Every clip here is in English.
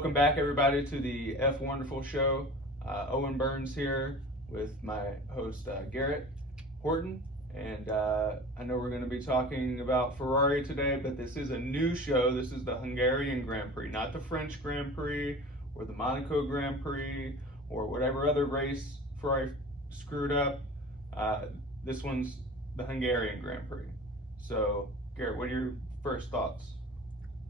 Welcome back, everybody, to the F1Wonderful show. Owen Burns here with my host Garrett Horton, and I know we're going to be talking about Ferrari today, but this is a new show. This is the Hungarian Grand Prix, not the French Grand Prix or the Monaco Grand Prix or whatever other race Ferrari screwed up. This one's the Hungarian Grand Prix. So, Garrett, what are your first thoughts?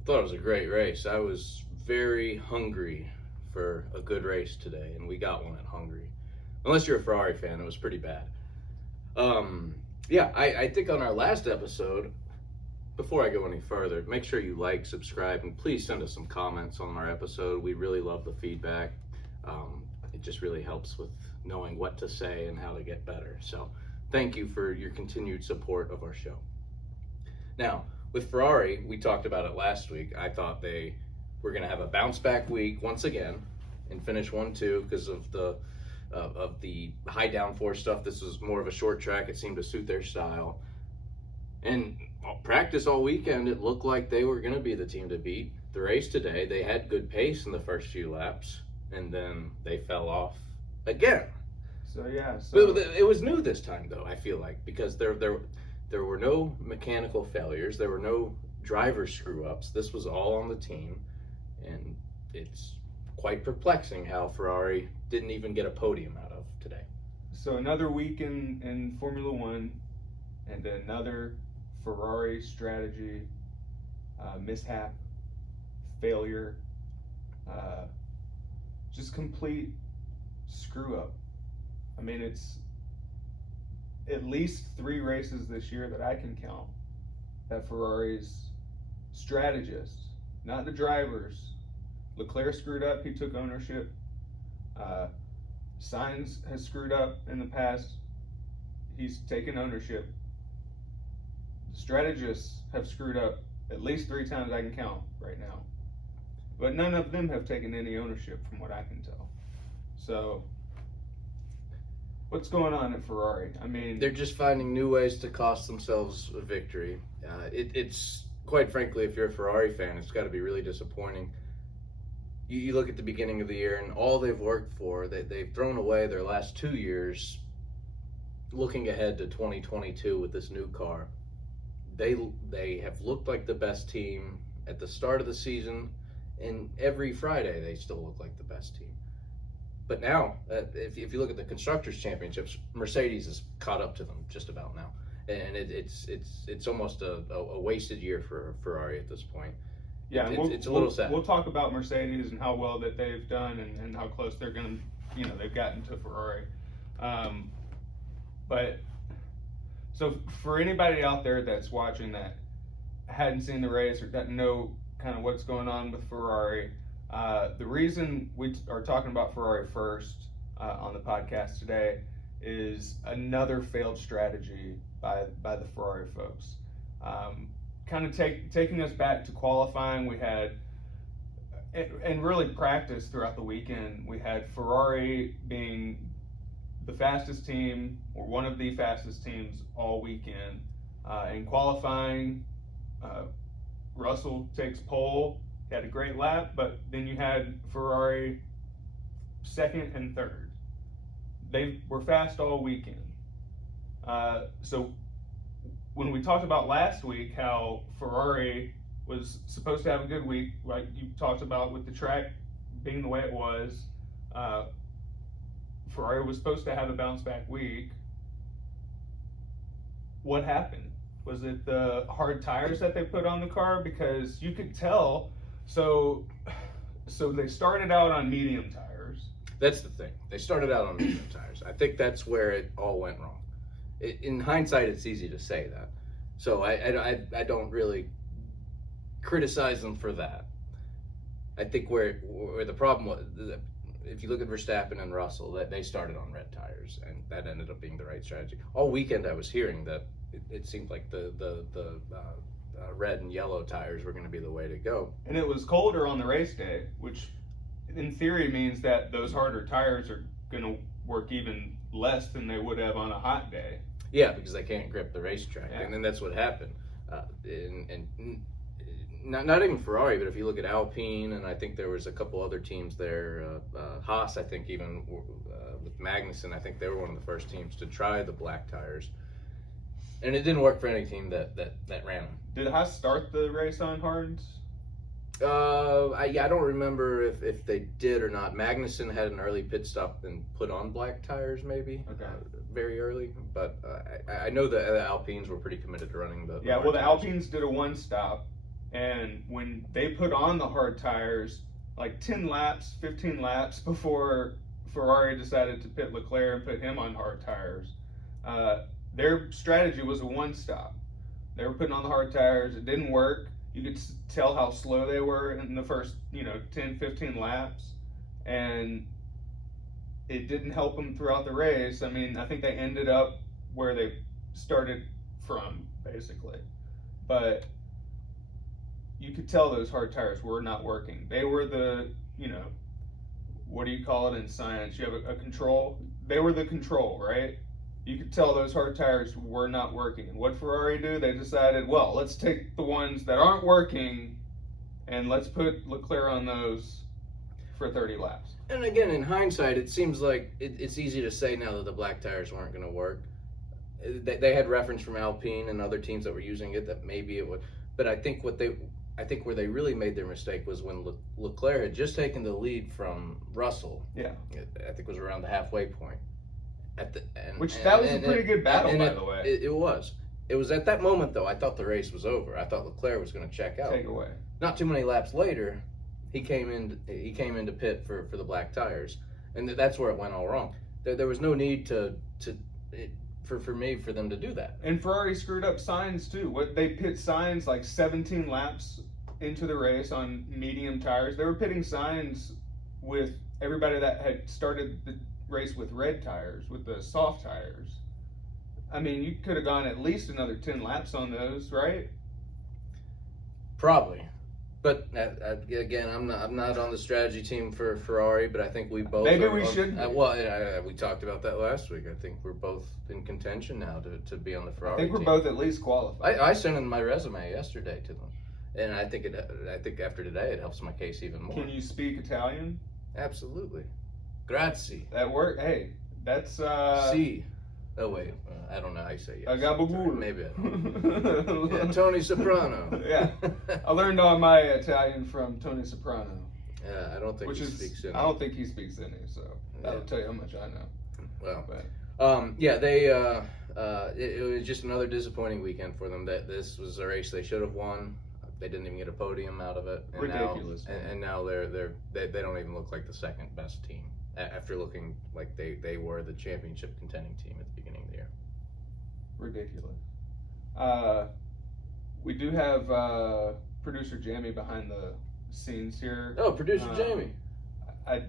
I thought it was a great race. I was very hungry for a good race today, and we got one at Hungary. Unless you're a Ferrari fan, it was pretty bad. I think on our last episode, before I go any further, make sure you like, subscribe, and please send us some comments on our episode. We really love the feedback. It just really helps with knowing what to say and how to get better. So thank you for your continued support of our show. Now, with Ferrari, we talked about it last week. I thought they were going to have a bounce back week once again and finish 1-2 because of the high downforce stuff. This was more of a short track. It seemed to suit their style. And practice all weekend, it looked like they were going to be the team to beat. The race today, they had good pace in the first few laps, and then they fell off again. So It was new this time, though, I feel like, because there were no mechanical failures. There were no driver screw-ups. This was all on the team, and it's quite perplexing how Ferrari didn't even get a podium out of today. So another week in Formula One, and another Ferrari strategy mishap, failure, just complete screw-up. I mean, it's at least 3 races this year that I can count that Ferrari's strategists, not the drivers. Leclerc screwed up, he took ownership. Sainz has screwed up in the past, he's taken ownership. Strategists have screwed up at least 3 times I can count right now. But none of them have taken any ownership from what I can tell. So what's going on at Ferrari? I mean, they're just finding new ways to cost themselves a victory. It's quite frankly, if you're a Ferrari fan, it's got to be really disappointing. You look at the beginning of the year and all they've worked for, they've thrown away their last 2 years. Looking ahead to 2022 with this new car, they have looked like the best team at the start of the season, and every Friday they still look like the best team. But now, if you look at the Constructors' Championships, Mercedes has caught up to them just about now. And it's almost a wasted year for Ferrari at this point. Yeah, it's a little sad. We'll talk about Mercedes and how well that they've done and how close they're going to, they've gotten to Ferrari. But so for anybody out there that's watching that hadn't seen the race or doesn't know kind of what's going on with Ferrari, the reason we are talking about Ferrari first on the podcast today is another failed strategy by the Ferrari folks. Kind of taking us back to qualifying, we had, and really practice throughout the weekend, we had Ferrari being the fastest team or one of the fastest teams all weekend. In qualifying, Russell takes pole. He had a great lap, but then you had Ferrari second and third. They were fast all weekend. So when we talked about last week how Ferrari was supposed to have a good week, like you talked about with the track being the way it was, Ferrari was supposed to have a bounce back week. What happened? Was it the hard tires that they put on the car? Because you could tell. So they started out on medium tires. That's the thing. They started out on medium tires. I think that's where it all went wrong. In hindsight, it's easy to say that. So I don't really criticize them for that. I think where the problem was, if you look at Verstappen and Russell, that they started on red tires, and that ended up being the right strategy. All weekend I was hearing that it seemed like the red and yellow tires were going to be the way to go. And it was colder on the race day, which in theory means that those harder tires are going to work even less than they would have on a hot day. Yeah, because they can't grip the racetrack, Yeah. and then that's what happened. And not even Ferrari, but if you look at Alpine, and I think there was a couple other teams there, Haas, I think even with Magnussen, I think they were one of the first teams to try the black tires, and it didn't work for any team that ran them. Did Haas start the race on hards? I don't remember if they did or not. Magnussen had an early pit stop and put on black tires, maybe. Okay. Very early, but I know the Alpines were pretty committed to running the Yeah, hard well, the tires. Alpines did a one stop, and when they put on the hard tires, like 10 laps, 15 laps before Ferrari decided to pit Leclerc and put him on hard tires, their strategy was a one stop. They were putting on the hard tires. It didn't work. You could tell how slow they were in the first, 10, 15 laps, and it didn't help them throughout the race. I mean, I think they ended up where they started from, basically. But you could tell those hard tires were not working. They were the, what do you call it in science? You have a control. They were the control, right? You could tell those hard tires were not working. And what Ferrari do? They decided, well, let's take the ones that aren't working and let's put Leclerc on those for 30 laps. And again, in hindsight, it seems like it's easy to say now that the black tires weren't going to work. They had reference from Alpine and other teams that were using it that maybe it would. But I think where they really made their mistake was when Leclerc had just taken the lead from Russell. Yeah. I think it was around the halfway point. That was a pretty good battle, by the way. It was. It was at that moment, though, I thought the race was over. I thought Leclerc was going to check out. Take away. Not too many laps later, he came into pit for the black tires, and that's where it went all wrong. There was no need for them to do that. And Ferrari screwed up Sainz too. They pit Sainz like 17 laps into the race on medium tires. They were pitting Sainz with everybody that had started the race with red tires, with the soft tires. I mean, you could have gone at least another 10 laps on those, right? Probably. But again, I'm not on the strategy team for Ferrari, but I think we both. Maybe we should. We talked about that last week. I think we're both in contention now to be on the Ferrari. I think we're team. both at least qualified. I sent in my resume yesterday to them, and I think after today it helps my case even more. Can you speak Italian? Absolutely. Grazie. That worked. Hey, that's Si. Oh wait, I don't know how you say yes. Gabagool. Maybe. Yeah, Tony Soprano. Yeah, I learned all my Italian from Tony Soprano. Yeah, I don't think he speaks any. I don't think he speaks any, so that'll tell you how much I know. Well, but. they it was just another disappointing weekend for them. That this was a race they should have won. They didn't even get a podium out of it. And Ridiculous. Now they don't even look like the second best team after looking like they were the championship contending team at the beginning of the year. Ridiculous. We do have producer Jamie behind the scenes here. Oh, producer Jamie. I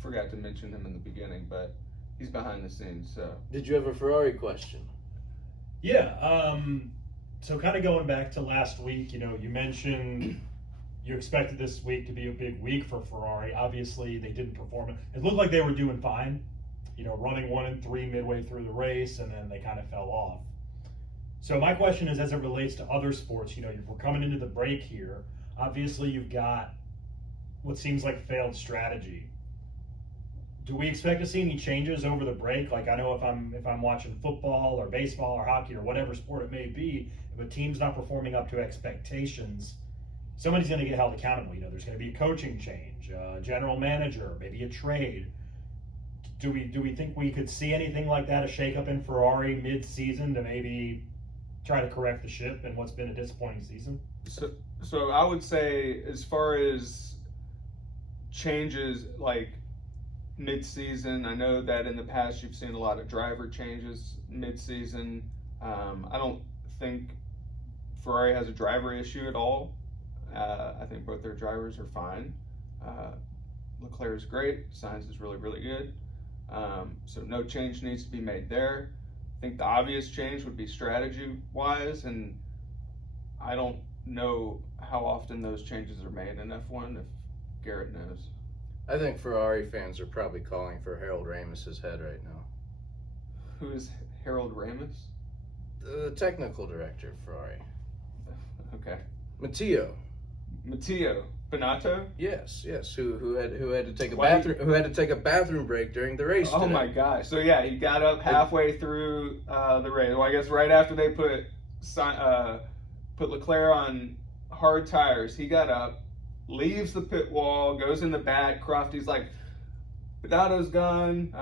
forgot to mention him in the beginning, but he's behind the scenes. So. Did you have a Ferrari question? Yeah. So kind of going back to last week, you mentioned you expected this week to be a big week for Ferrari. Obviously, they didn't perform. It looked like they were doing fine, running 1 and 3 midway through the race, and then they kind of fell off. So my question is, as it relates to other sports, we're coming into the break here. Obviously, you've got what seems like failed strategy. Do we expect to see any changes over the break? Like, I know if I'm watching football or baseball or hockey or whatever sport it may be, if a team's not performing up to expectations, somebody's going to get held accountable. There's going to be a coaching change, a general manager, maybe a trade. Do we think we could see anything like that, a shakeup in Ferrari mid-season to maybe try to correct the ship in what's been a disappointing season? So I would say, as far as changes like mid-season, I know that in the past you've seen a lot of driver changes mid-season. I don't think Ferrari has a driver issue at all. I think both their drivers are fine. Leclerc is great. Sainz is really, really good. So no change needs to be made there. I think the obvious change would be strategy-wise, and I don't know how often those changes are made in F1, if Garrett knows. I think Ferrari fans are probably calling for Harold Ramis's head right now. Who is Harold Ramis? The technical director of Ferrari. Okay. Matteo. Matteo Binotto. Yes, who had to take a Why- bathroom break during the race. Oh today. my gosh! So yeah, he got up halfway through the race. Well, I guess right after they put Leclerc on hard tires, he got up, leaves the pit wall, goes in the back. Crofty's like, "Binotto's gone.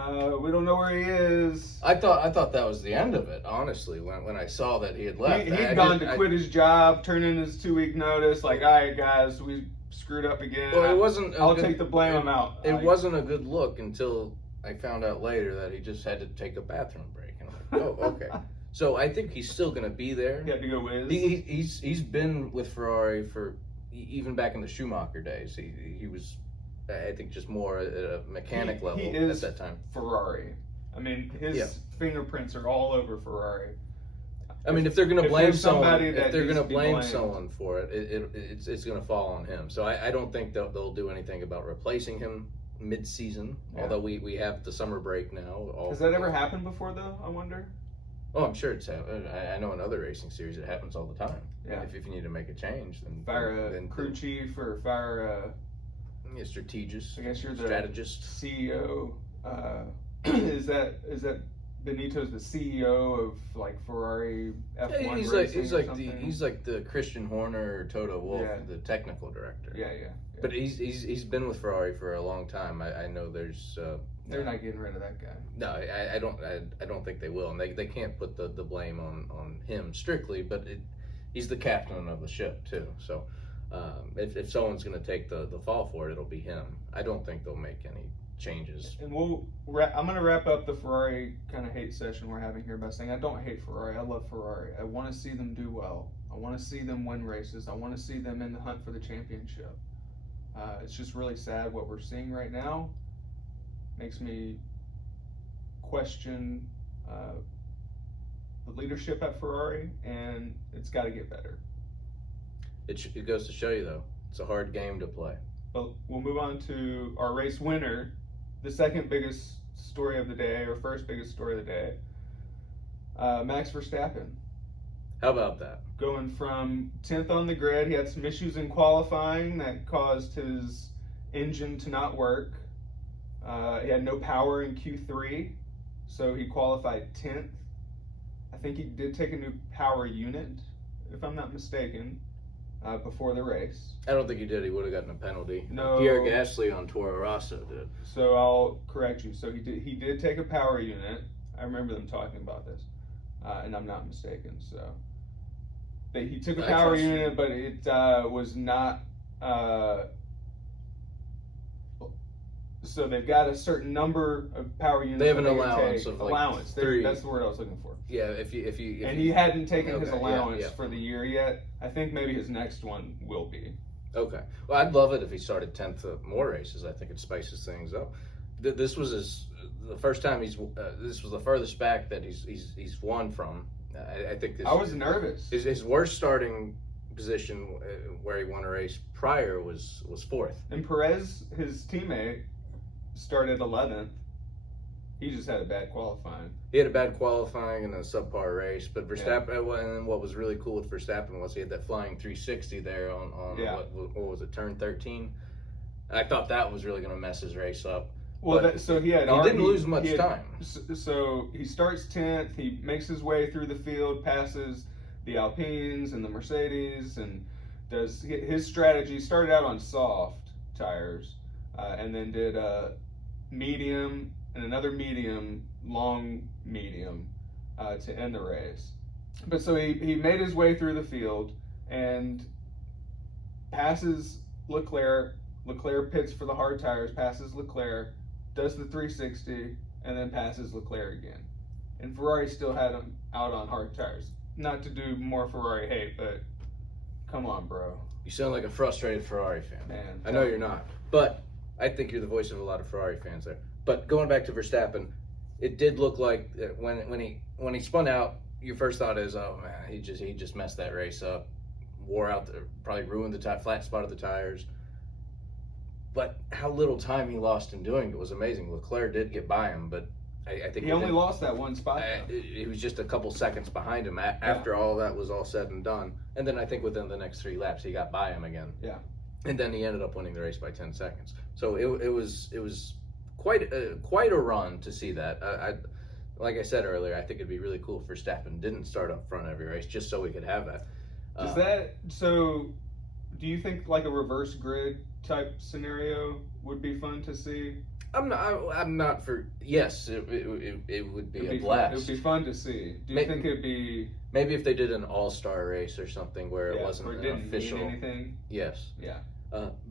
We don't know where he is." I thought that was the end of it. Honestly, when I saw that he had left, He'd gone to quit his job, turn in his 2-week notice. Like, all right, guys, we screwed up again. Well, it wasn't. I'll take the blame. I'm out. It wasn't a good look until I found out later that he just had to take a bathroom break. And I'm like, oh, okay. So I think he's still going to be there. He had to go with. He's been with Ferrari for even back in the Schumacher days. He was, I think, just more at a mechanic level at that time. Ferrari. I mean, his fingerprints are all over Ferrari. I mean, if they're going to blame someone, if they're going to blame someone for it, it's going to fall on him. So I don't think they'll do anything about replacing him mid-season. Yeah. Although we have the summer break now. Has that ever happened before, though? I wonder. Oh, I'm sure it's happened. I know in other racing series it happens all the time. Yeah. If you need to make a change, then fire a crew chief or fire a strategist. I guess you're the strategist. CEO. Is that Benito's the CEO of like Ferrari F1 racing? He's like the Christian Horner or Toto Wolff, the technical director. Yeah. But he's been with Ferrari for a long time. I know there's. They're not getting rid of that guy. No, I don't think they will, and they can't put the blame on him strictly. But he's the captain of the ship too. So if someone's going to take the fall for it, it'll be him. I don't think they'll make any changes. And I'm going to wrap up the Ferrari kind of hate session we're having here by saying I don't hate Ferrari. I love Ferrari. I want to see them do well. I want to see them win races. I want to see them in the hunt for the championship. It's just really sad what we're seeing right now. Makes me question the leadership at Ferrari, and it's got to get better. It goes to show you, though, it's a hard game to play. But we'll move on to our race winner, the second biggest story of the day, or first biggest story of the day, Max Verstappen. How about that? Going from 10th on the grid, he had some issues in qualifying that caused his engine to not work. He had no power in Q3, so he qualified 10th. I think he did take a new power unit, if I'm not mistaken, before the race. I don't think he did. He would have gotten a penalty. No. Pierre Gasly on Toro Rosso did. So I'll correct you. So he did take a power unit. I remember them talking about this, and I'm not mistaken. So he took a power unit, but it was not. So they've got a certain number of power units. They have an allowance of allowance. 3. That's the word I was looking for. Yeah, if you and he hadn't taken his allowance for the year yet. I think maybe his next one will be. Okay. Well, I'd love it if he started 10th of more races. I think it spices things up. This was the first time this was the furthest back that he's won from. I think this. I was nervous. His worst starting position where he won a race prior was 4th. And Perez, his teammate, started 11th. He just had a bad qualifying. He had a bad qualifying and a subpar race, but Verstappen. And what was really cool with Verstappen was he had that flying 360 there on what was it, turn 13. I thought that was really going to mess his race up. Well, he didn't lose much time. So he starts 10th. He makes his way through the field, passes the Alpines and the Mercedes, and does his strategy. Started out on soft tires, and then did medium and another medium, long medium, to end the race. But so he made his way through the field and passes Leclerc. Leclerc pits for the hard tires, passes Leclerc, does the 360, and then passes Leclerc again. And Ferrari still had him out on hard tires. Not to do more Ferrari hate, but come on, bro. You sound like a frustrated Ferrari fan. Man, I know you're not, but I think you're the voice of a lot of Ferrari fans there. But going back to Verstappen, it did look like when he spun out, your first thought is, oh man, he just messed that race up, wore out, probably ruined the flat spot of the tires. But how little time he lost in doing it was amazing. Leclerc did get by him, but I think he only lost that one spot. it was just a couple seconds behind him after all that was all said and done. And then I think within the next 3 laps, he got by him again. Yeah. And then he ended up winning the race by 10 seconds. So it was quite a run to see that. Like I said earlier, I think it'd be really cool if Verstappen didn't start up front every race, just so we could have that. Do you think like a reverse grid type scenario would be fun to see? I'm not for. Yes, it would be a blast. It would be fun to see. Do you think it'd be maybe if they did an all-star race or something where it wasn't or it an didn't official mean anything? Yes. Yeah.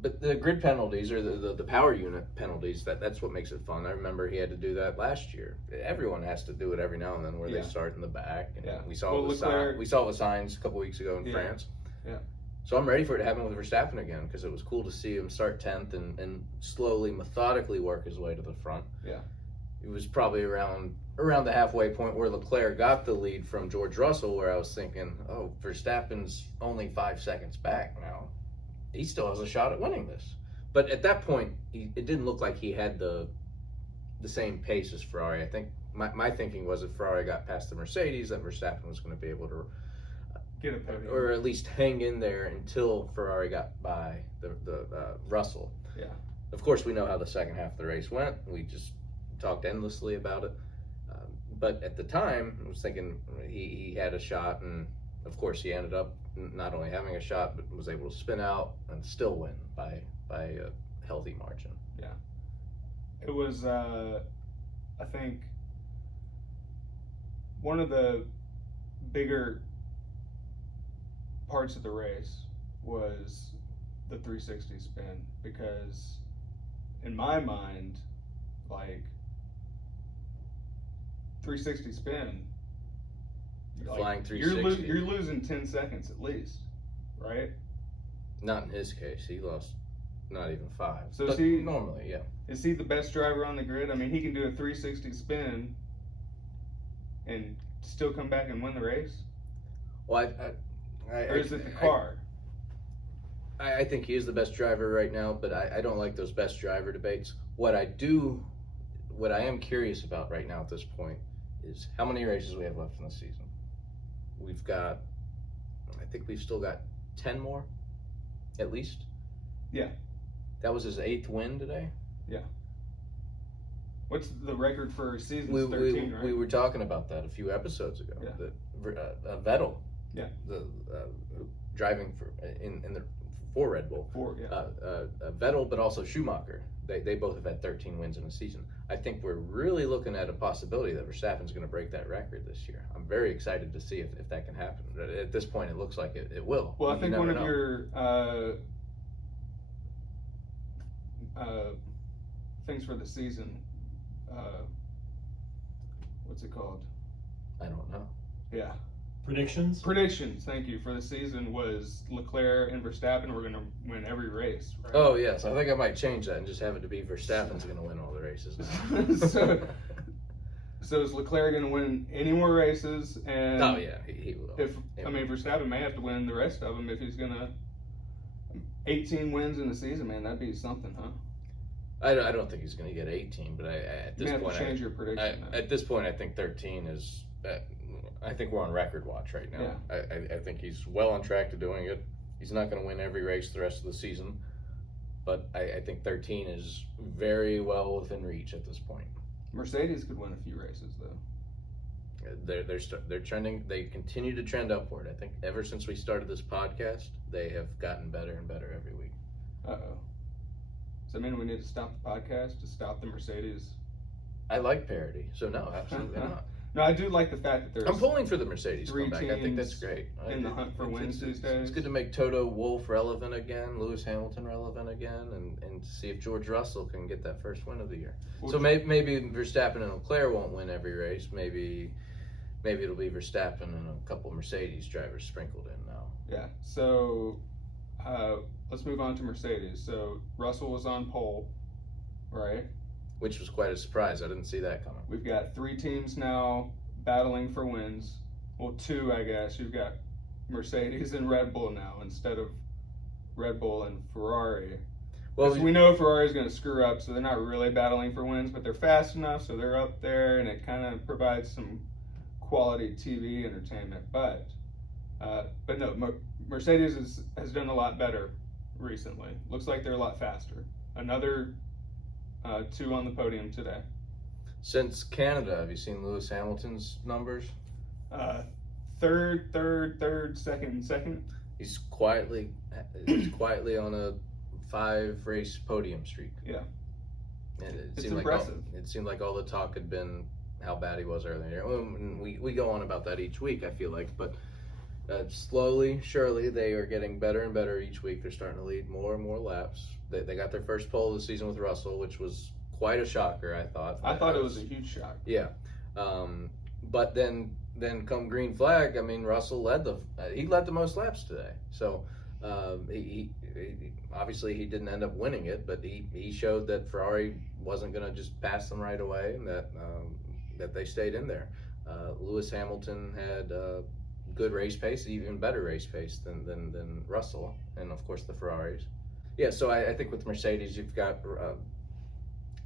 But the grid penalties or the power unit penalties, that's what makes it fun. I remember he had to do that last year. Everyone has to do it every now and then where they start in the back. And we saw the signs a couple weeks ago in France. Yeah. So I'm ready for it to happen with Verstappen again because it was cool to see him start 10th and slowly, methodically work his way to the front. Yeah. It was probably around the halfway point where Leclerc got the lead from George Russell, where I was thinking, oh, Verstappen's only 5 seconds back now. He still has a shot at winning this. But at that point, it didn't look like he had the same pace as Ferrari. I think my thinking was if Ferrari got past the Mercedes, that Verstappen was going to be able to get a podium, or at least hang in there until Ferrari got by the Russell. Yeah. Of course, we know how the second half of the race went. We just talked endlessly about it. But at the time, I was thinking he had a shot, and of course, he ended up not only having a shot, but was able to spin out and still win by a healthy margin. Yeah. It was, I think, one of the bigger parts of the race was the 360 spin, because in my mind, like, 360 spin, Flying 360. You're losing 10 seconds at least, right? Not in his case. He lost not even 5. So but normally, yeah. Is he the best driver on the grid? I mean, he can do a 360 spin and still come back and win the race? Well, or is it the car? I think he is the best driver right now, but I don't like those best driver debates. What I am curious about right now at this point is how many races we have left in the season. I think we've still got 10 more, at least. Yeah. That was his 8th win today. Yeah. What's the record for season 13, right? We were talking about that a few episodes ago. Yeah. Vettel. Yeah. Driving for Red Bull. Vettel, but also Schumacher. They both have had 13 wins in a season. I think we're really looking at a possibility that Verstappen's going to break that record this year. I'm very excited to see if that can happen. At this point, it looks like it will. Well, I think one of your things for the season, what's it called? I don't know. Yeah. Predictions, thank you, for the season was Leclerc and Verstappen were going to win every race, right? Oh, yes. I think I might change that and just have it to be Verstappen's going to win all the races now. So is Leclerc going to win any more races? And oh, yeah, he will. Verstappen may have to win the rest of them if he's going to. 18 wins in the season, man, that'd be something, huh? I don't think he's going to get 18, but at this point, change your prediction. At this point, I think 13 is. I think we're on record watch right now. Yeah. I think he's well on track to doing it. He's not going to win every race the rest of the season, but I think 13 is very well within reach at this point. Mercedes could win a few races though. They're trending. They continue to trend upward. I think ever since we started this podcast, they have gotten better and better every week. Does that mean we need to stop the podcast to stop the Mercedes? I like parody, so no, absolutely not. No, I do like the fact that there's. I'm pulling for the Mercedes 3 comeback. I think that's great. In the hunt for wins these days. It's good to make Toto Wolff relevant again, Lewis Hamilton relevant again, and see if George Russell can get that first win of the year. So maybe Verstappen and Leclerc won't win every race. Maybe it'll be Verstappen and a couple Mercedes drivers sprinkled in now. Yeah. So let's move on to Mercedes. So Russell was on pole, right? Which was quite a surprise. I didn't see that coming. We've got 3 teams now battling for wins. Well, 2, I guess. You've got Mercedes and Red Bull now instead of Red Bull and Ferrari. Well, we know Ferrari's going to screw up, so they're not really battling for wins, but they're fast enough, so they're up there, and it kind of provides some quality TV entertainment. But no, Mercedes has done a lot better recently. Looks like they're a lot faster. Another 2 on the podium today. Since Canada, have you seen Lewis Hamilton's numbers? Third, second. He's quietly on a 5-race podium streak. Yeah. And It's impressive. It seemed like all the talk had been how bad he was earlier. We go on about that each week, I feel like, but slowly, surely, they are getting better and better each week. They're starting to lead more and more laps. They got their first pole of the season with Russell, which was quite a shocker, I thought. I thought it was a huge shock. Yeah. But then come green flag, I mean, Russell led the most laps today. So he obviously he didn't end up winning it, but he showed that Ferrari wasn't going to just pass them right away, and that they stayed in there. Lewis Hamilton had good race pace, even better race pace than Russell, and of course the Ferraris. Yeah, so I think with Mercedes, you've got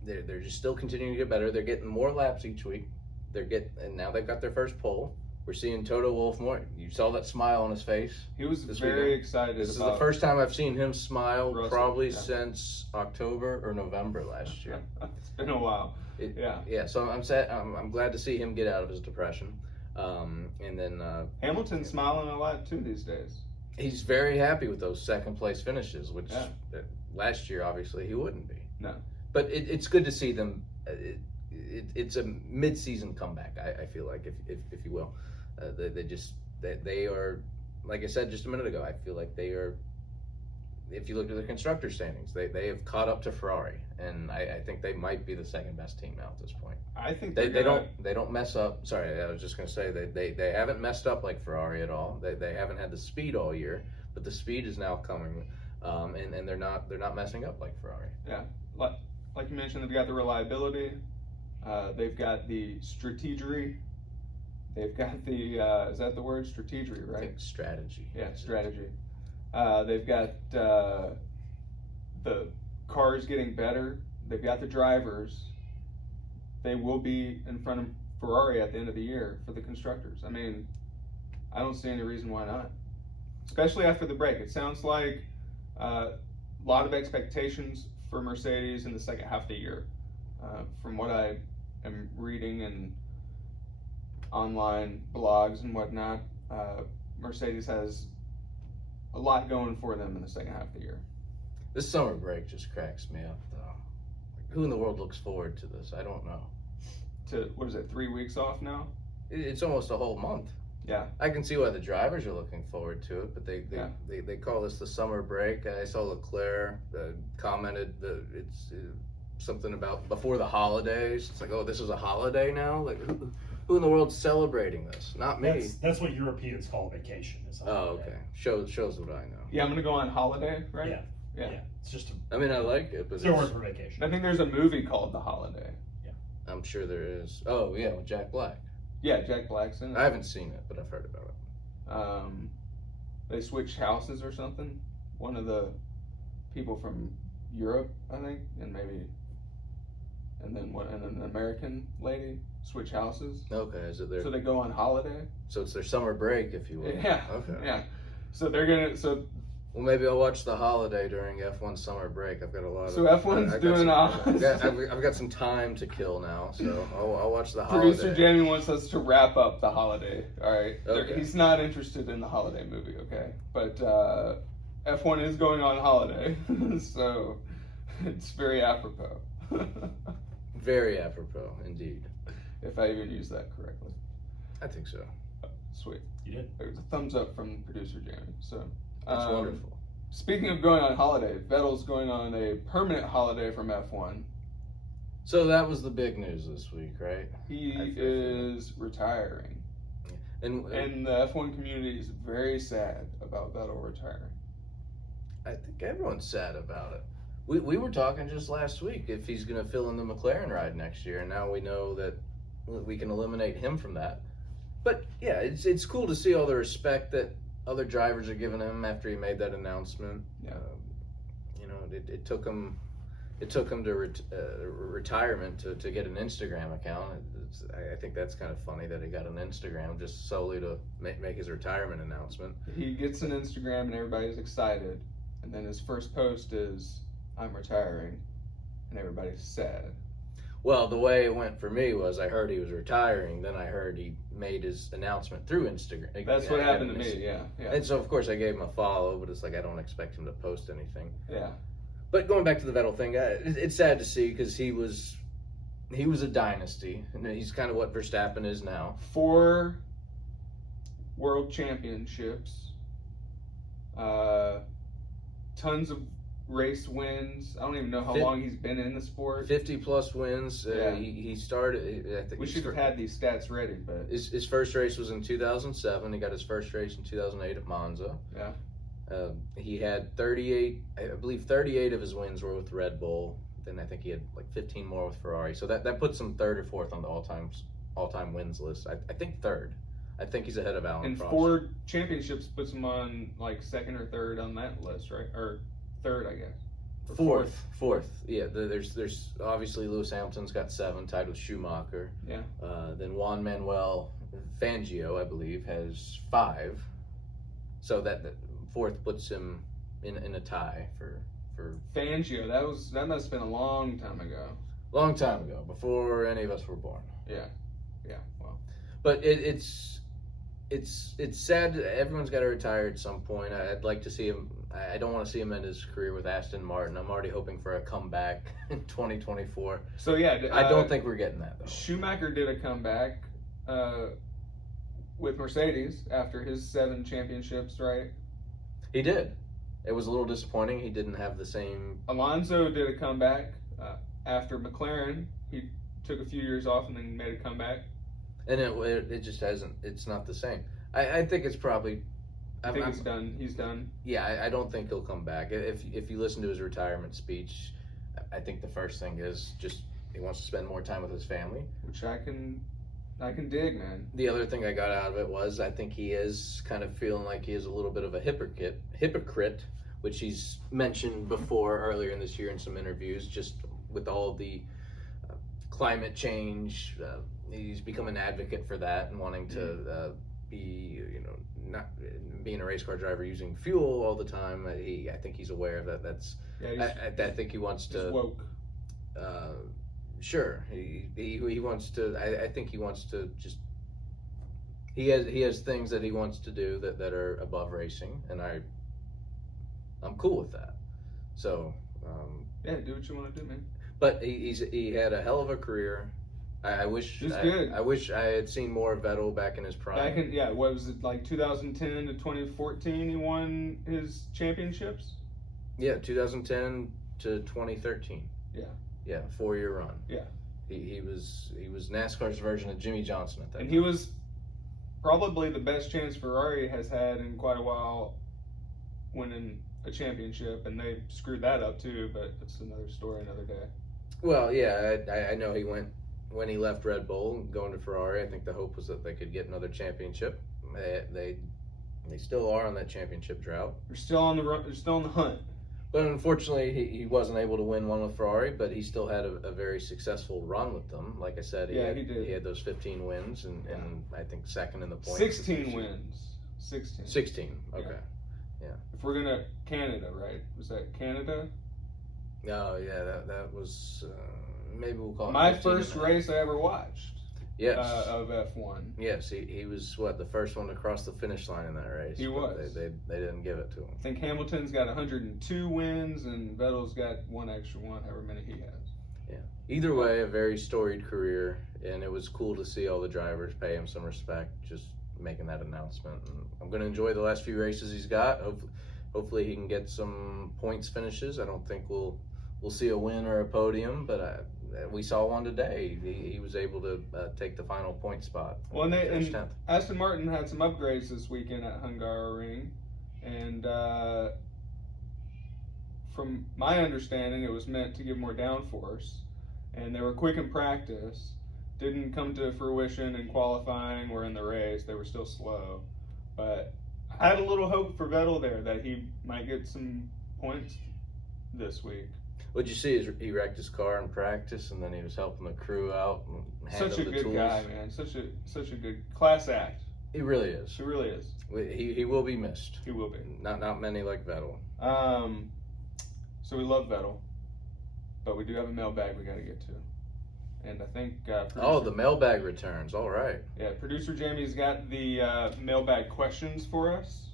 they're just still continuing to get better. They're getting more laps each week. And now they've got their first pole. We're seeing Toto Wolff more. You saw that smile on his face. He was very excited. This is the first time I've seen him smile Russell, probably since October or November last year. It's been a while. Yeah. So I'm sad. I'm glad to see him get out of his depression. And then Hamilton's smiling a lot too these days. He's very happy with those second place finishes, which last year obviously he wouldn't be. No. But it's good to see them. It's a mid-season comeback. I feel like, if you will, they are, like I said just a minute ago. I feel like they are. If you look at the constructor standings, they have caught up to Ferrari, and I think they might be the second best team now at this point. I think they don't mess up. Sorry, I was just going to say they haven't messed up like Ferrari at all. They haven't had the speed all year, but the speed is now coming, and they're not messing up like Ferrari. Yeah, like you mentioned, they've got the reliability. They've got the strategery. They've got the is that the word, strategery, right? I think strategy. Yeah, strategy. They've got the cars getting better. They've got the drivers. They will be in front of Ferrari at the end of the year for the constructors. I mean, I don't see any reason why not. Especially after the break. It sounds like a lot of expectations for Mercedes in the second half of the year. From what I am reading and online blogs and whatnot, Mercedes has a lot going for them in the second half of the year. This summer break just cracks me up, though. Like, who in the world looks forward to this? I don't know. What is it, 3 weeks off now? It's almost a whole month. Yeah. I can see why the drivers are looking forward to it, but they call this the summer break. I saw Leclerc commented that it's something about before the holidays. It's like, oh, this is a holiday now? Like, who in the world's celebrating this? Not me. That's what Europeans call vacation. Oh, okay. Shows what I know. Yeah, I'm going to go on holiday, right? Yeah. It's just I mean, I like it, but it's a word for vacation. I think there's a movie called The Holiday. I'm sure there is. Oh, yeah, with Jack Black. Yeah, Jack Black's in it. I haven't seen it, but I've heard about it. They switched houses or something. One of the people from Europe, I think, and then an American lady switch houses. Okay, is it there? So they go on holiday. So it's their summer break, if you will. Yeah. Okay. Yeah. So Well, maybe I'll watch The Holiday during F1 summer break. I've got a lot of. So F1's doing I've got some time to kill now, so I'll watch The Holiday. Producer Jamie wants us to wrap up The Holiday. All right. Okay. He's not interested in the holiday movie, okay? But F1 is going on holiday, so it's very apropos. Very apropos, indeed. If I even use that correctly. I think so. Sweet. You did. There's a thumbs up from producer Jamie. So That's wonderful. Speaking of going on holiday, Vettel's going on a permanent holiday from F1. So that was the big news this week, right? He is retiring. And the F1 community is very sad about Vettel retiring. I think everyone's sad about it. We were talking just last week if he's going to fill in the McLaren ride next year, and now we know that we can eliminate him from that. But yeah, it's cool to see all the respect that other drivers are giving him after he made that announcement. Yeah. it took him to retirement to get an Instagram account. I think that's kind of funny that he got an Instagram just solely to make his retirement announcement. He gets an Instagram and everybody's excited, and then his first post is, "I'm retiring," and everybody's sad. Well, the way it went for me was I heard he was retiring, then I heard he made his announcement through Instagram. That's what happened to me, yeah. And so, of course, I gave him a follow, but it's like I don't expect him to post anything. Yeah. But going back to the Vettel thing, it's sad to see because he was a dynasty, and he's kind of what Verstappen is now. 4 world championships, tons of race wins. I don't even know how long he's been in the sport. 50 plus wins. Yeah. He started. I think we should have had these stats ready, but his first race was in 2007. He got his first race in 2008 at Monza. yeah. He had 38, I believe 38 of his wins were with Red Bull. Then I think he had like 15 more with Ferrari. So that puts him 3rd or 4th on the all-time wins list. I think 3rd. I think he's ahead of Alan And Prost. 4 championships puts him on like 2nd or 3rd on that list, right? Or 3rd, I guess. Or Fourth. Yeah, there's obviously Lewis Hamilton's got 7, tied with Schumacher. Yeah. Then Juan Manuel Fangio, I believe, has 5. So that 4th puts him in a tie for Fangio, that must have been a long time ago. long time ago, before any of us were born. Yeah. Well, But it's sad that everyone's got to retire at some point. I'd like to see him. I don't want to see him end his career with Aston Martin. I'm already hoping for a comeback in 2024. so yeah, I don't think we're getting that though. Schumacher did a comeback with Mercedes after his 7 championships, right? He did. It was a little disappointing. He didn't have the same. Alonso did a comeback after McLaren. He took a few years off and then made a comeback. And it just hasn't. It's not the same. I think it's probably. I think it's done. He's done. Yeah, I don't think he'll come back. If you listen to his retirement speech, I think the first thing is just he wants to spend more time with his family. Which I can dig, man. The other thing I got out of it was I think he is kind of feeling like he is a little bit of a hypocrite, which he's mentioned before earlier in this year in some interviews, just with all the climate change. He's become an advocate for that and wanting to be, not being a race car driver using fuel all the time. I think he's aware of that. I think he wants to. He's woke. Sure, he wants to. I think he wants to just. He has things that he wants to do that are above racing, and I'm cool with that. So. Yeah, do what you want to do, man. But he had a hell of a career. I wish I wish I had seen more of Vettel back in his prime. What was it, like 2010 to 2014 he won his championships? Yeah, 2010 to 2013. Yeah, 4-year run. Yeah. He was NASCAR's version of Jimmy Johnson at that time. And he was probably the best chance Ferrari has had in quite a while winning a championship, and they screwed that up too, but it's another story another day. Well, yeah, I know he went when he left Red Bull going to Ferrari. I think the hope was that they could get another championship. They still are on that championship drought. They're still on the run. They're still on the hunt. But unfortunately, he wasn't able to win one with Ferrari. But he still had a very successful run with them. Like I said, he did. He had those 15 wins and I think 2nd in the points. 16 wins. 16. Okay. Yeah. If we're gonna Canada, right? Was that Canada? Oh yeah, that was. Maybe we'll call it my first race I ever watched. Yes. Of F1. Yes, he was the first one to cross the finish line in that race. He was. They didn't give it to him. I think Hamilton's got 102 wins and Vettel's got one extra one, however many he has. Yeah. Either way, a very storied career, and it was cool to see all the drivers pay him some respect, just making that announcement. And I'm going to enjoy the last few races he's got. Hopefully he can get some points finishes. I don't think we'll see a win or a podium, but we saw one today. He was able to take the final point spot. Well, and Aston Martin had some upgrades this weekend at Hungaroring, and from my understanding, it was meant to give more downforce, and they were quick in practice. Didn't come to fruition in qualifying or in the race. They were still slow, but I had a little hope for Vettel there that he might get some points this week. What'd you see? He wrecked his car in practice, and then he was helping the crew out and handing Such a the good tools. guy, man. Such a good class act. He really is. He really is. He will be missed. He will be. Not many like Vettel. So we love Vettel, but we do have a mailbag we got to get to. And I think The mailbag returns. All right. Yeah, producer Jamie's got the mailbag questions for us.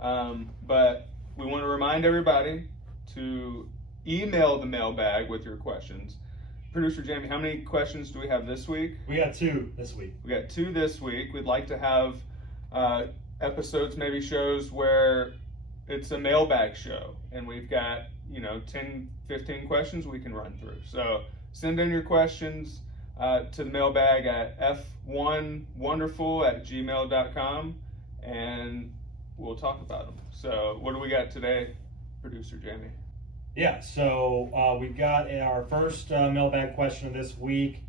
But we want to remind everybody to email the mailbag with your questions. Producer Jamie, how many questions do we have this week? We got 2 this week. We got 2 this week. We'd like to have episodes, maybe shows where it's a mailbag show and we've got 10, 15 questions we can run through. So send in your questions to the mailbag at F1Wonderful@gmail.com and we'll talk about them. So what do we got today, producer Jamie? Yeah, so we've got our first mailbag question of this week.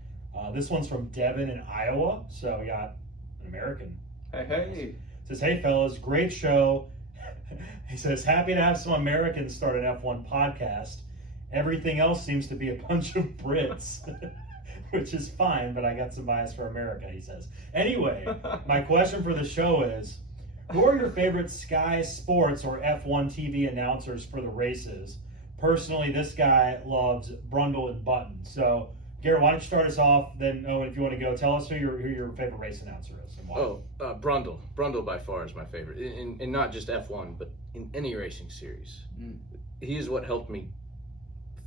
This one's from Devin in Iowa, so we got an American. Hey. It says, hey fellas, great show. He says, happy to have some Americans start an F1 podcast. Everything else seems to be a bunch of Brits, which is fine, but I got some bias for America, he says. Anyway, my question for the show is, who are your favorite Sky Sports or F1 TV announcers for the races? Personally, this guy loves Brundle and Button. So, Garrett, why don't you start us off? Then, Owen, if you want to go, tell us who your favorite race announcer is and why. Brundle. Brundle by far is my favorite. In not just F1, but in any racing series. He is what helped me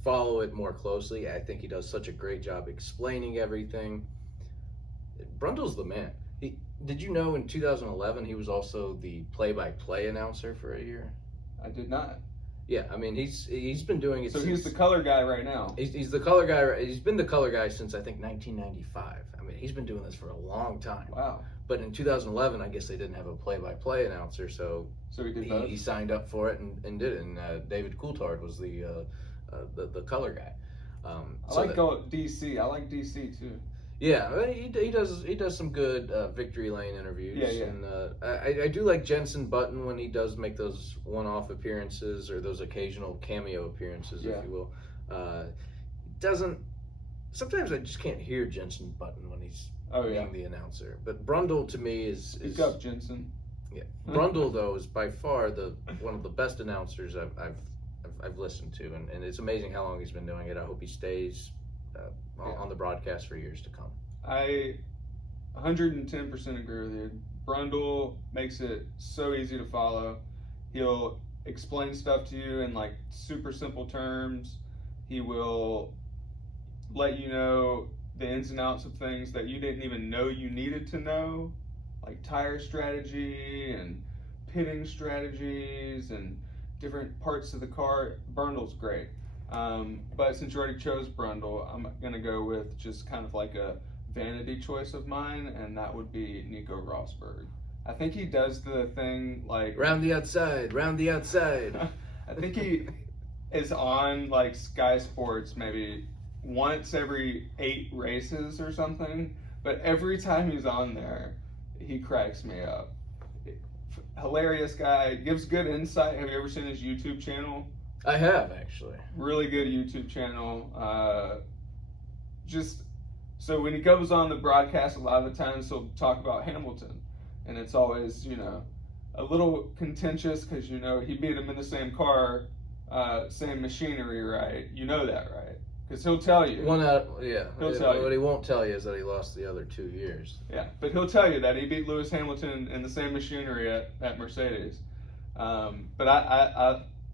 follow it more closely. I think he does such a great job explaining everything. Brundle's the man. Did you know in 2011 he was also the play-by-play announcer for a year? I did not. Yeah, I mean he's been doing it. So he's the color guy right now. He's the color guy. He's been the color guy since I think 1995. I mean he's been doing this for a long time. Wow. But in 2011, I guess they didn't have a play-by-play announcer, so he did both. He signed up for it and did it. And David Coulthard was the color guy. I like DC. I like DC too. Yeah, he does some good victory lane interviews. Yeah. And I do like Jensen Button when he does make those one-off appearances or those occasional cameo appearances, if you will. Sometimes I just can't hear Jensen Button when he's being the announcer. But Brundle to me is Speak up, Jensen. Yeah, Brundle though is by far one of the best announcers I've listened to, and it's amazing how long he's been doing it. I hope he stays on the broadcast for years to come. I 110% agree with you. Brundle makes it so easy to follow. He'll explain stuff to you in like super simple terms. He will let you know the ins and outs of things that you didn't even know you needed to know, like tire strategy and pitting strategies and different parts of the car. Brundle's great. But since you already chose Brundle, I'm going to go with just kind of like a vanity choice of mine, and that would be Nico Rosberg. I think he does the thing like... round the outside. I think he is on like Sky Sports maybe once every 8 races or something, but every time he's on there, he cracks me up. Hilarious guy, gives good insight. Have you ever seen his YouTube channel? I have, actually. Really good YouTube channel. Just so when he goes on the broadcast, a lot of the times he'll talk about Hamilton, and it's always a little contentious because he beat him in the same car, same machinery, right? You know that, right? Because he'll tell you. He'll tell you. What he won't tell you is that he lost the other 2 years. Yeah, but he'll tell you that he beat Lewis Hamilton in the same machinery at Mercedes. But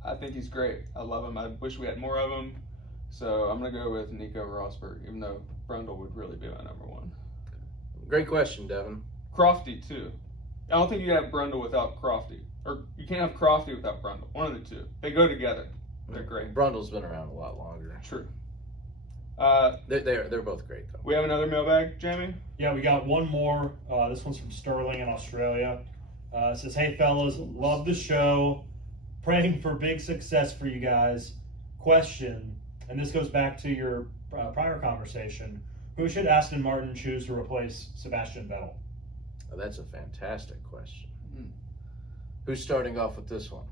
I think he's great. I love him. I wish we had more of him. So I'm going to go with Nico Rosberg, even though Brundle would really be my number one. Great question, Devin. Crofty, too. I don't think you have Brundle without Crofty. Or you can't have Crofty without Brundle. One of the two. They go together. They're great. Brundle's been around a lot longer. True. They're both great, though. We have another mailbag, Jamie? Yeah, we got one more. This one's from Sterling in Australia. It says, hey, fellas, love the show. Praying for big success for you guys. Question, and this goes back to your prior conversation, who should Aston Martin choose to replace Sebastian Vettel? Oh, that's a fantastic question. Who's starting off with this one?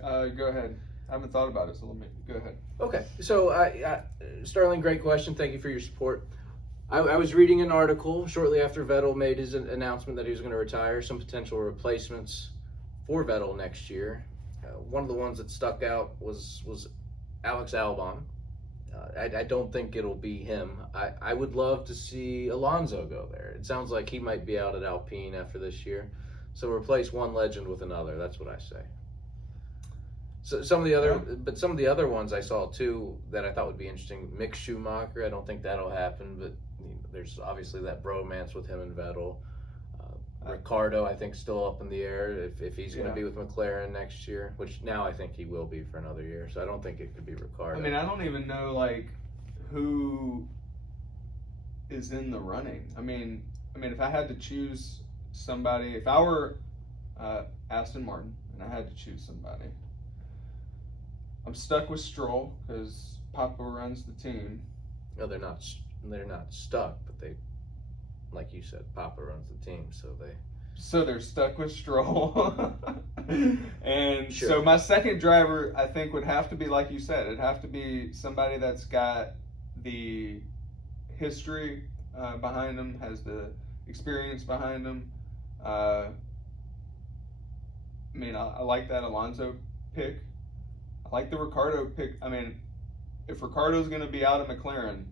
Go ahead. I haven't thought about it, so let me go ahead. Okay, so Sterling, great question. Thank you for your support. I was reading an article shortly after Vettel made his announcement that he was going to retire, some potential replacements for Vettel next year. One of the ones that stuck out was Alex Albon. I don't think it'll be him. I would love to see Alonso go there. It sounds like he might be out at Alpine after this year. So replace one legend with another. That's what I say. So some of the other ones I saw too that I thought would be interesting. Mick Schumacher. I don't think that'll happen, but there's obviously that bromance with him and Vettel. Ricardo, I think, still up in the air if he's going to be with McLaren next year, which now I think he will be for another year. So I don't think it could be Ricardo. I mean, I don't even know like who is in the running. I mean, if I had to choose somebody, if I were Aston Martin and I had to choose somebody, I'm stuck with Stroll because Papa runs the team. No, they're not stuck, but they, like you said, Papa runs the team, so they're stuck with Stroll. And sure. So my second driver, I think, would have to be, like you said, it'd have to be somebody that's got the history behind them, has the experience behind them. I like that Alonso pick. I like the Ricardo pick. I mean, if Ricardo's going to be out of McLaren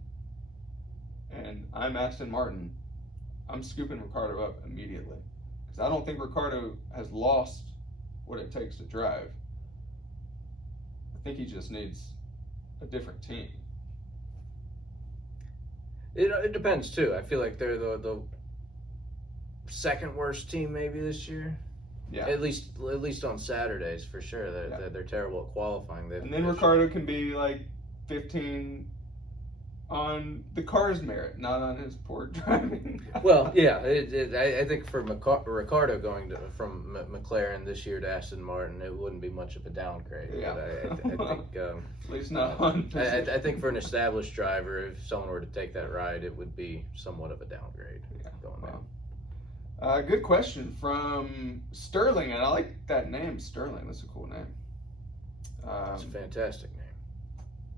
and I'm Aston Martin, I'm scooping Ricardo up immediately. Because I don't think Ricardo has lost what it takes to drive. I think he just needs a different team. It depends too. I feel like they're the second worst team maybe this year. Yeah. At least on Saturdays for sure. They're terrible at qualifying. And then Ricardo can be like 15 on the car's merit, not on his poor driving. Well, yeah, I think for Ricardo going from McLaren this year to Aston Martin, it wouldn't be much of a downgrade. Yeah. But I think at least not on. I think for an established driver, if someone were to take that ride, it would be somewhat of a downgrade. Yeah. Going down. Good question from Sterling, and I like that name, Sterling. That's a cool name. It's a fantastic name.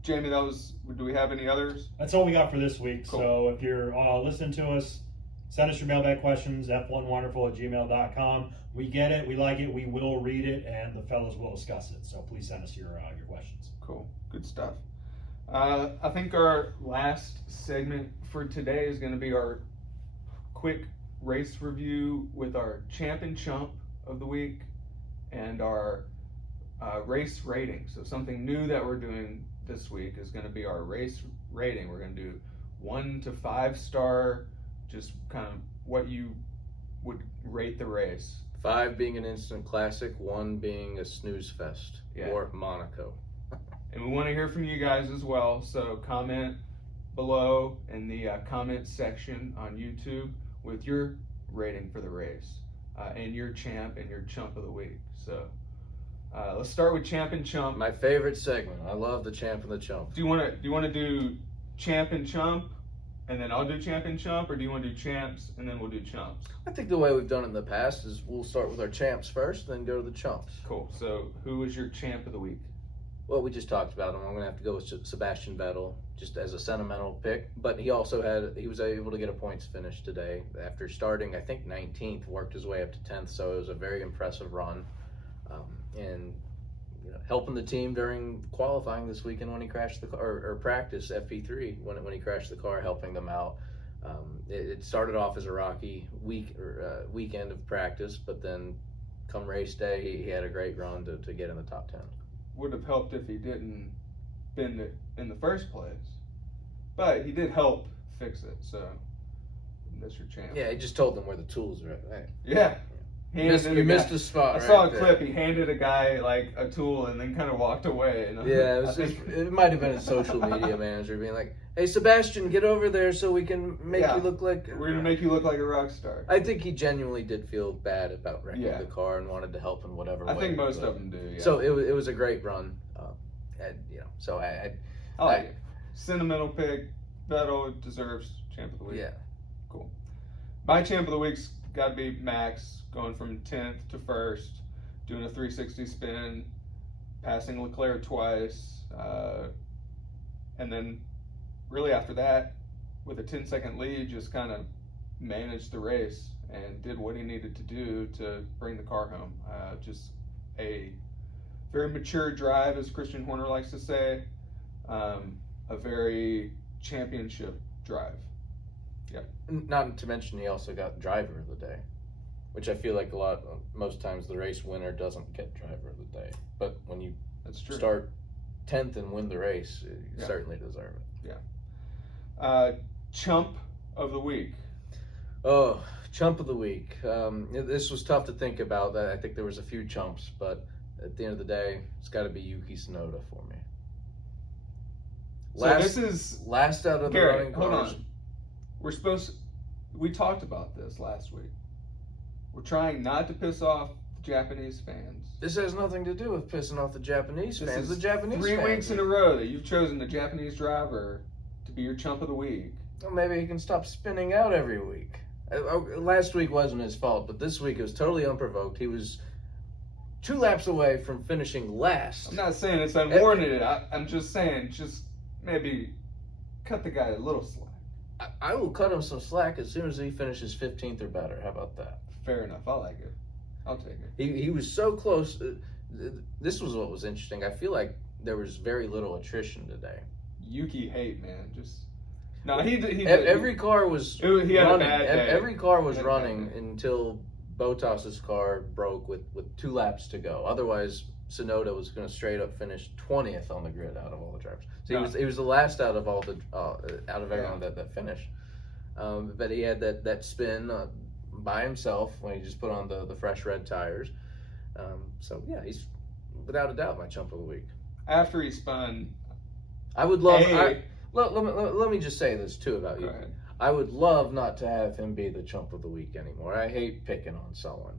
Jamie, do we have any others? That's all we got for this week. Cool. So if you're listening to us, send us your mailbag questions, f1wonderful@gmail.com. We get it, we like it, we will read it, and the fellows will discuss it. So please send us your questions. Cool, good stuff. I think our last segment for today is going to be our quick race review with our champ and chump of the week and our race rating. So something new that we're doing this week is going to be our race rating. We're going to do 1 to 5 star, just kind of what you would rate the race. 5 being an instant classic, 1 being a snooze fest, or Monaco. And we want to hear from you guys as well, so comment below in the comment section on YouTube with your rating for the race and your champ and your chump of the week. So let's start with champ and chump. My favorite segment. I love the champ and the chump. Do you want to do champ and chump, and then I'll do champ and chump, or do you want to do champs and then we'll do chumps? I think the way we've done it in the past is we'll start with our champs first, then go to the chumps. Cool. So who is your champ of the week? Well, we just talked about him. I'm going to have to go with Sebastian Vettel, just as a sentimental pick. But he was able to get a points finish today after starting, I think, 19th, worked his way up to 10th. So it was a very impressive run, and helping the team during qualifying this weekend when he crashed the car, or practice FP3 when he crashed the car, helping them out. It started off as a rocky weekend of practice, but then come race day, he had a great run to get in the top 10. Would have helped if he didn't bend it in the first place, but he did help fix it, so that's your champ. Yeah, he just told them where the tools are at. Right? Yeah. You missed a spot. I saw a clip. He handed a guy like a tool and then kind of walked away. Yeah, it might have been a social media manager being like, "Hey, Sebastian, get over there so we can make you look like we're gonna make you look like a rock star." I think he genuinely did feel bad about wrecking the car and wanted to help in whatever way. I think most of them do. Yeah. So it was a great run, So I like it. Sentimental pick. Vettel deserves champ of the week. Yeah. Cool. My champ of the week's got to be Max, going from 10th to 1st, doing a 360 spin, passing Leclerc twice, and then really after that, with a 10-second lead, just kind of managed the race and did what he needed to do to bring the car home. Just a very mature drive, as Christian Horner likes to say, a very championship drive. Yeah. Not to mention he also got driver of the day, which I feel like most times the race winner doesn't get driver of the day. But when you That's true. start 10th and win the race, you certainly deserve it. Yeah. Chump of the week. Oh, chump of the week. This was tough to think about. I think there was a few chumps, but at the end of the day, it's got to be Yuki Tsunoda for me. This is last out of the Garrett, running hold cars. on. We talked about this last week. We're trying not to piss off the Japanese fans. This has nothing to do with pissing off the Japanese This fans. is The Japanese 3 fans. weeks in a row that you've chosen the Japanese driver to be your chump of the week. Well, maybe he can stop spinning out every week. Last week wasn't his fault, but this week it was totally unprovoked. He was 2 laps away from finishing last. I'm not saying it's unwarranted. I'm just saying, just maybe cut the guy a little slack. I will cut him some slack as soon as he finishes 15th or better. How about that? Fair enough. I like it. I'll take it. He was so close. This was what was interesting. I feel like there was very little attrition today. Yuki hate, man. Just no. He Every car was He had a running. bad day. Every car was He had a bad running day. until Bottas's car broke with 2 laps to go. Otherwise, Tsunoda was going to straight up finish 20th on the grid out of all the drivers. So he was the last out of all the out of everyone that finished. But he had that spin by himself when he just put on the fresh red tires. So yeah, he's without a doubt my chump of the week. After he spun, I would love. Hey. Let me just say this too about Go you. ahead. I would love not to have him be the chump of the week anymore. I hate picking on someone.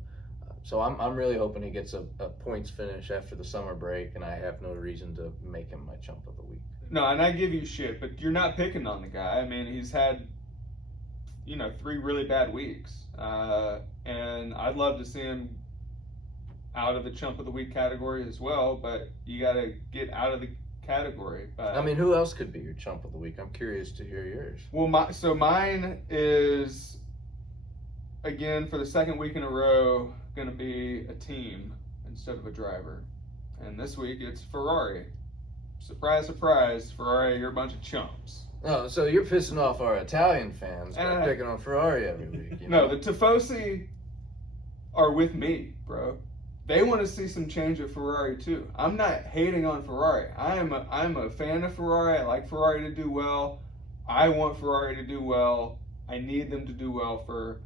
So I'm really hoping he gets a points finish after the summer break, and I have no reason to make him my chump of the week. no, and I give you shit, but you're not picking on the guy. I mean, he's had 3 really bad weeks, and I'd love to see him out of the chump of the week category as well. But you got to get out of the category. I mean, who else could be your chump of the week? I'm curious to hear yours. Well, mine is, again, for the second week in a row, going to be a team instead of a driver. And this week it's Ferrari. Surprise, surprise, Ferrari, you're a bunch of chumps. Oh, so you're pissing off our Italian fans by picking on Ferrari every week. You know? No, the Tifosi are with me, bro. They want to see some change at Ferrari too. I'm not hating on Ferrari. I'm a fan of Ferrari. I like Ferrari to do well. I want Ferrari to do well. I need them to do well for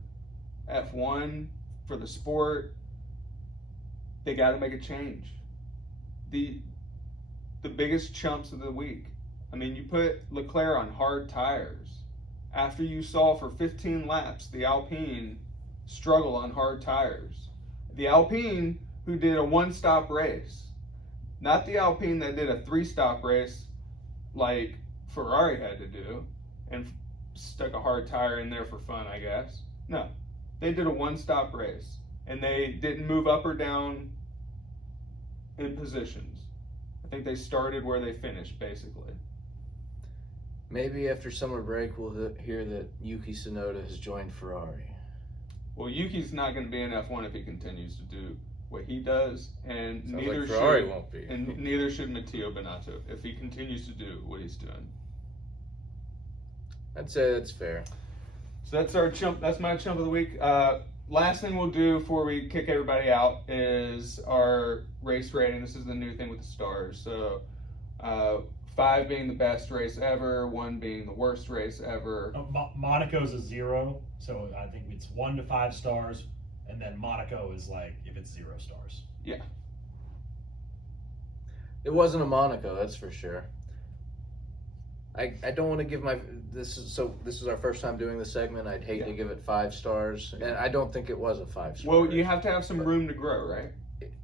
F1, for the sport. They got to make a change. The biggest chumps of the week. I mean, you put Leclerc on hard tires after you saw for 15 laps the Alpine struggle on hard tires. The Alpine who did a 1-stop race, not the Alpine that did a 3-stop race like Ferrari had to do and stuck a hard tire in there for fun, I guess. No, they did a 1-stop race and they didn't move up or down in positions. I think they started where they finished, basically. Maybe after summer break we'll hear that Yuki Tsunoda has joined Ferrari. Well, Yuki's not going to be in F1 if he continues to do what he does, and Sounds neither like Ferrari should won't be. and neither should Matteo Binotto if he continues to do what he's doing. I'd say that's fair. So that's our chump. That's my chump of the week. Last thing we'll do before we kick everybody out is our race rating. This is the new thing with the stars. So 5 being the best race ever, 1 being the worst race ever. Monaco's a 0, so I think it's 1 to 5 stars, and then Monaco is like if it's 0 stars. Yeah. It wasn't a Monaco, that's for sure. I don't want to give this is our first time doing this segment. I'd hate to give it 5 stars, and I don't think it was a 5-star. Well, you have to have some room to grow, right?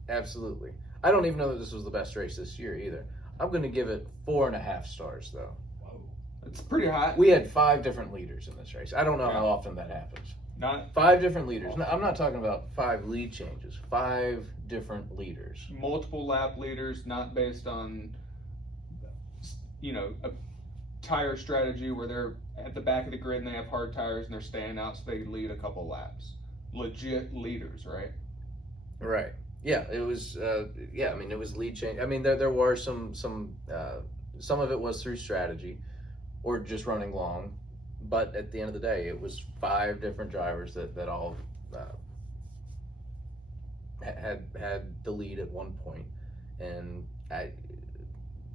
Absolutely. I don't even know that this was the best race this year either. I'm going to give it 4.5 stars though. Whoa. It's pretty high. We had 5 different leaders in this race. I don't know how often that happens. Not 5 different leaders. No, I'm not talking about 5 lead changes. 5 different leaders. multiple lap leaders, not based on, a tire strategy where they're at the back of the grid and they have hard tires and they're staying out so they lead a couple laps. Legit leaders, right? Right. Yeah, it was. I mean, it was lead change. I mean, there were some of it was through strategy, or just running long, but at the end of the day, it was 5 different drivers that all had the lead at one point, and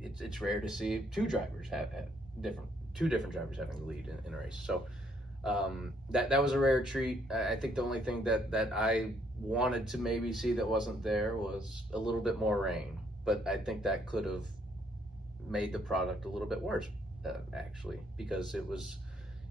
it's rare to see 2 drivers have two different drivers having the lead in a race. So that was a rare treat. I think the only thing that I wanted to maybe see that wasn't there was a little bit more rain, but I think that could have made the product a little bit worse, actually, because it was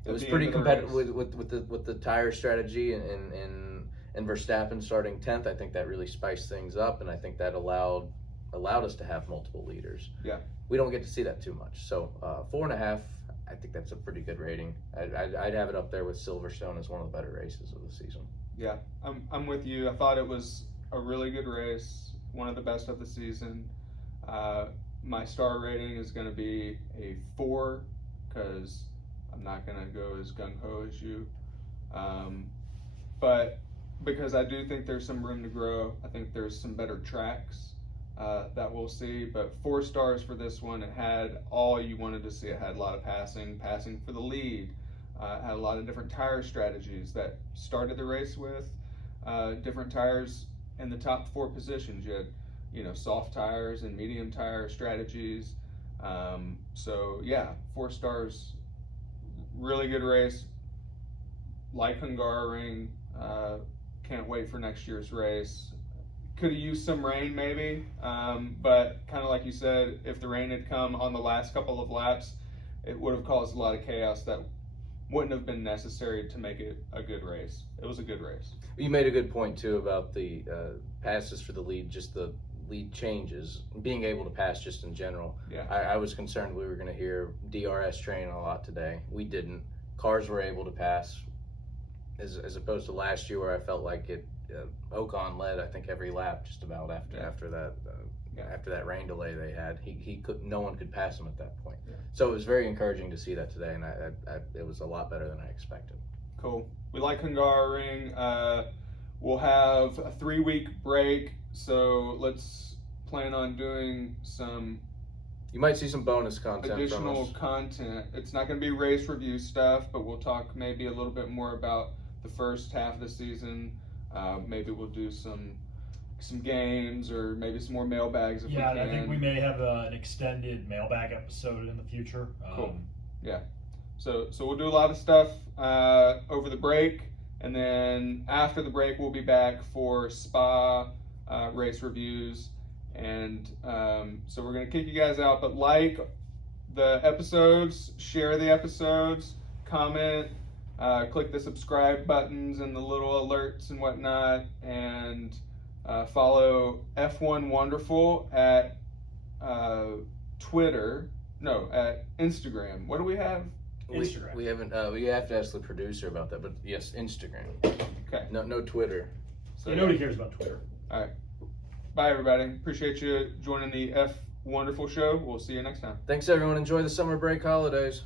pretty competitive with the tire strategy and Verstappen starting 10th. I think that really spiced things up, and I think that allowed us to have multiple leaders. Yeah, we don't get to see that too much. So 4.5. I think that's a pretty good rating. I'd have it up there with Silverstone as one of the better races of the season. Yeah, I'm with you. I thought it was a really good race, one of the best of the season. My star rating is going to be a 4 because I'm not going to go as gung-ho as you. But because I do think there's some room to grow. I think there's some better tracks that we'll see. But 4 stars for this one. It had all you wanted to see. It had a lot of passing for the lead. Had a lot of different tire strategies that started the race with different tires in the top 4 positions. You had, soft tires and medium tire strategies. So yeah, 4 stars. Really good race. Like Hungaroring. Can't wait for next year's race. Could have used some rain maybe, but kind of like you said, if the rain had come on the last couple of laps, it would have caused a lot of chaos that wouldn't have been necessary to make it a good race. It was a good race. You made a good point too about the passes for the lead, just the lead changes, being able to pass just in general. Yeah. I was concerned we were going to hear DRS train a lot today. We didn't. Cars were able to pass, as opposed to last year where I felt like Ocon led, I think, every lap just about after that rain delay they had. No one could pass him at that point. Yeah. So it was very encouraging to see that today, and it was a lot better than I expected. Cool. We like Hungaroring. We'll have a 3-week break, so let's plan on doing some You might see some bonus content additional from us. content. It's not going to be race review stuff, but we'll talk maybe a little bit more about the first half of the season. Maybe we'll do some games or maybe some more mailbags if we can. I think we may have an extended mailbag episode in the future. Cool. Yeah. So we'll do a lot of stuff over the break, and then after the break we'll be back for Spa race reviews. And so we're going to kick you guys out, but like the episodes, share the episodes, comment, click the subscribe buttons and the little alerts and whatnot, and follow F1Wonderful at Instagram. What do we have? Instagram. We haven't. We have to ask the producer about that, but yes, Instagram. Okay. No Twitter. So nobody cares about Twitter. All right. Bye, everybody. Appreciate you joining the F Wonderful show. We'll see you next time. Thanks, everyone. Enjoy the summer break holidays.